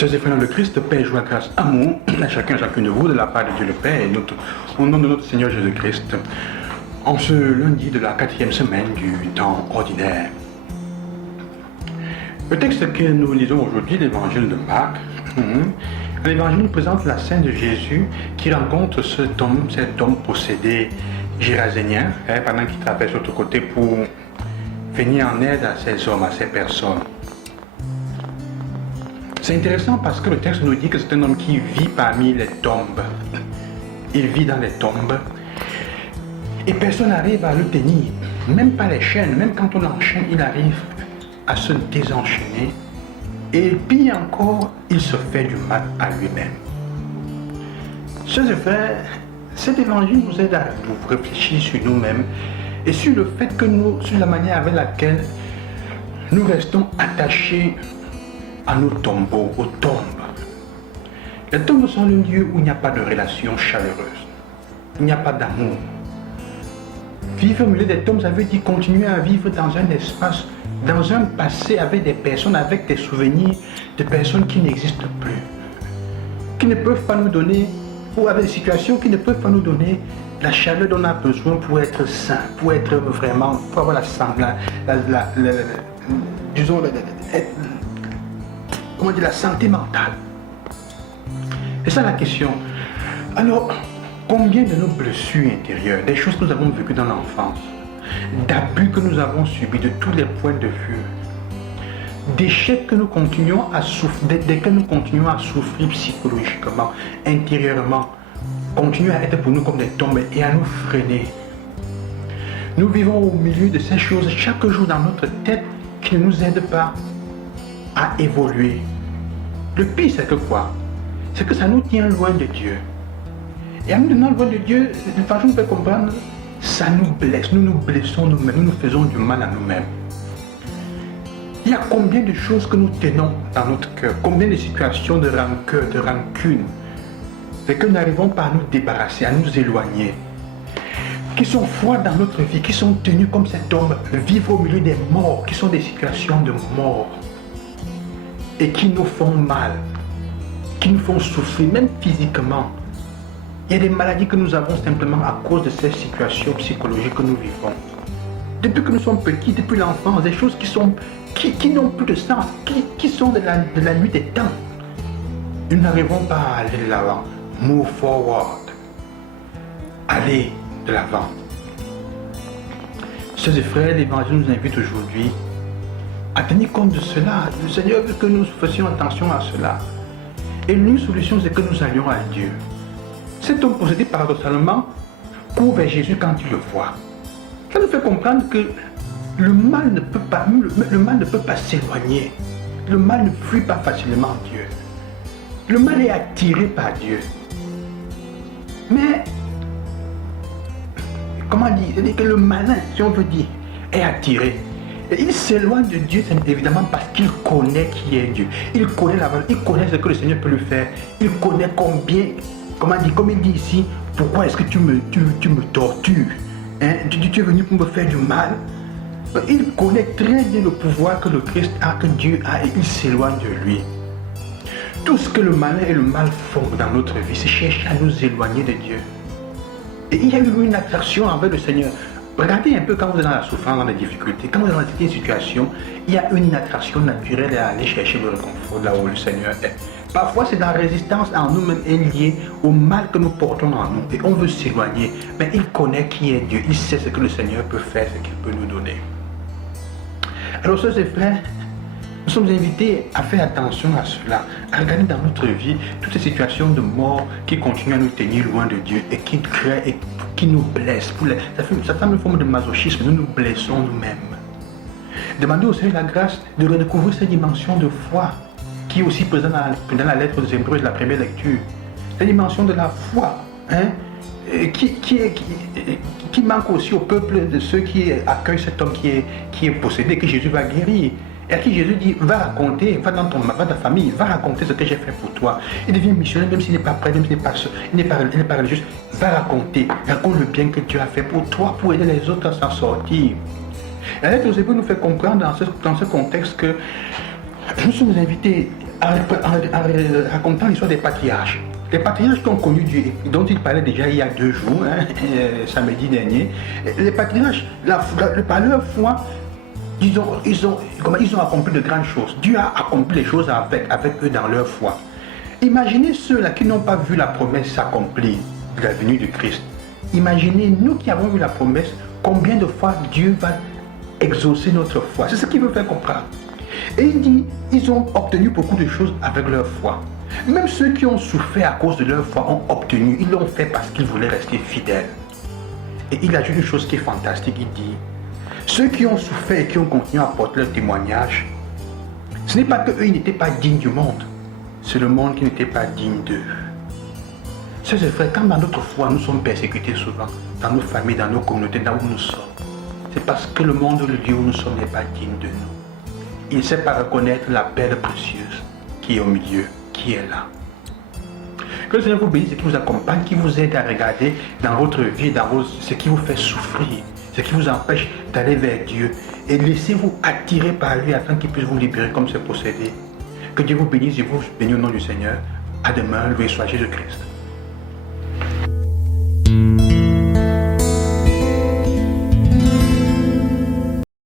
Sœurs et frères dans le Christ, paix, joie, grâce, amour à chacun et chacune de vous de la part de Dieu le Père et au nom de notre Seigneur Jésus-Christ, en ce lundi de la 4e semaine du temps ordinaire. Le texte que nous lisons aujourd'hui, l'évangile de Marc, l'évangile nous présente la scène de Jésus qui rencontre cet homme possédé gérasénien, pendant qu'il traverse de l'autre côté pour venir en aide à ces hommes, à ces personnes. C'est intéressant parce que le texte nous dit que c'est un homme qui vit parmi les tombes. Il vit dans les tombes. Et personne n'arrive à le tenir. Même pas les chaînes. Même quand on l'enchaîne, il arrive à se désenchaîner. Et pire encore, il se fait du mal à lui-même. Sœurs et frères, cet évangile nous aide à réfléchir sur nous-mêmes et sur le fait que sur la manière avec laquelle nous restons attachés à nos tombeaux, aux tombes. Les tombes sont le lieu où il n'y a pas de relation chaleureuse. Il n'y a pas d'amour. Vivre au milieu des tombes, ça veut dire continuer à vivre dans un espace, dans un passé avec des personnes, avec des souvenirs de personnes qui n'existent plus, qui ne peuvent pas nous donner, ou avec des situations qui ne peuvent pas nous donner la chaleur dont on a besoin pour être sain, pour être vraiment, pour avoir la santé mentale. C'est ça la question. Alors, combien de nos blessures intérieures, des choses que nous avons vécues dans l'enfance, d'abus que nous avons subis de tous les points de vue, d'échecs que nous continuons à souffrir, desquels nous continuons à souffrir psychologiquement, intérieurement, continuent à être pour nous comme des tombes et à nous freiner. Nous vivons au milieu de ces choses chaque jour dans notre tête qui ne nous aident pas à évoluer. Le pire, c'est que quoi? C'est que ça nous tient loin de Dieu. Et en nous tenant loin de Dieu, de façon nous fait comprendre, ça nous blesse. Nous nous blessons nous-mêmes, nous nous faisons du mal à nous-mêmes. Il y a combien de choses que nous tenons dans notre cœur, combien de situations de rancœur, de rancune, et que nous n'arrivons pas à nous débarrasser, à nous éloigner, qui sont froides dans notre vie, qui sont tenus comme cet homme, vivre au milieu des morts, qui sont des situations de mort, et qui nous font mal, qui nous font souffrir, même physiquement. Il y a des maladies que nous avons simplement à cause de ces situations psychologiques que nous vivons. Depuis que nous sommes petits, depuis l'enfance, des choses qui n'ont plus de sens, qui sont de la nuit des temps. Nous n'arrivons pas à aller de l'avant. Move forward. Aller de l'avant. Sœurs et frères, l'Évangile nous invite aujourd'hui à tenir compte de cela. Le Seigneur veut que nous fassions attention à cela. Et l'unique solution, c'est que nous allions à Dieu. Cet homme possédé paradoxalement court vers Jésus quand il le voit. Ça nous fait comprendre que le mal ne peut pas s'éloigner. Le mal ne fuit pas facilement Dieu. Le mal est attiré par Dieu. Mais, comment dire, c'est-à-dire que le malin, si on veut dire, est attiré. Et il s'éloigne de Dieu, c'est évidemment parce qu'il connaît qui est Dieu. Il connaît la valeur, il connaît ce que le Seigneur peut lui faire. Il connaît combien, comme il dit ici, pourquoi est-ce que tu me tortures, hein? Tu es venu pour me faire du mal. Il connaît très bien le pouvoir que le Christ a, que Dieu a, et il s'éloigne de lui. Tout ce que le malin et le mal font dans notre vie, c'est chercher à nous éloigner de Dieu. Et il y a eu une attraction envers le Seigneur. Regardez un peu quand vous êtes dans la souffrance, dans les difficultés, quand vous êtes dans certaines situations, il y a une attraction naturelle à aller chercher le réconfort là où le Seigneur est. Parfois, c'est la résistance en nous-mêmes est liée au mal que nous portons en nous et on veut s'éloigner. Mais il connaît qui est Dieu, il sait ce que le Seigneur peut faire, ce qu'il peut nous donner. Alors, sœurs et frères, nous sommes invités à faire attention à cela, à regarder dans notre vie toutes ces situations de mort qui continuent à nous tenir loin de Dieu et qui créent et qui nous blessent. Ça fait une forme de masochisme, nous nous blessons nous-mêmes. Demandez au Seigneur la grâce de redécouvrir cette dimension de foi qui est aussi présente dans la lettre des Hébreux de la première lecture. Cette dimension de la foi, hein, qui manque aussi au peuple de ceux qui accueillent cet homme qui est possédé, que Jésus va guérir. Et à qui Jésus dit, va raconter, va dans ta famille, va raconter ce que j'ai fait pour toi. Il devient missionnaire, même s'il n'est pas prêt, même s'il n'est pas religieux. Va raconter, raconte le bien que Dieu a fait pour toi, pour aider les autres à s'en sortir. La lettre aux Hébreux nous fait comprendre dans ce contexte que nous sommes invités racontant l'histoire des patriarches. Les patriarches qui ont connu Dieu, dont il parlait déjà il y a 2 jours, samedi dernier, les patriarches, par leur foi, ils ont accompli de grandes choses. Dieu a accompli les choses avec eux dans leur foi. Imaginez ceux-là qui n'ont pas vu la promesse s'accomplir de la venue de Christ. Imaginez nous qui avons vu la promesse, combien de fois Dieu va exaucer notre foi. C'est ce qu'il veut faire comprendre. Et il dit, ils ont obtenu beaucoup de choses avec leur foi. Même ceux qui ont souffert à cause de leur foi ont obtenu, ils l'ont fait parce qu'ils voulaient rester fidèles. Et il ajoute une chose qui est fantastique, il dit, ceux qui ont souffert et qui ont continué à porter leur témoignage, ce n'est pas qu'eux, ils n'étaient pas dignes du monde, c'est le monde qui n'était pas digne d'eux. C'est vrai, quand dans notre foi, nous sommes persécutés souvent, dans nos familles, dans nos communautés, là où nous sommes, c'est parce que le monde, le Dieu où nous sommes, n'est pas digne de nous. Il ne sait pas reconnaître la perle précieuse qui est au milieu, qui est là. Que le Seigneur vous bénisse et qui vous accompagne, qui vous aide à regarder dans votre vie, ce qui vous fait souffrir, ce qui vous empêche d'aller vers Dieu, et laissez-vous attirer par lui afin qu'il puisse vous libérer comme ce procédé. Que Dieu vous bénisse et vous bénisse au nom du Seigneur. À demain, loué soit Jésus-Christ.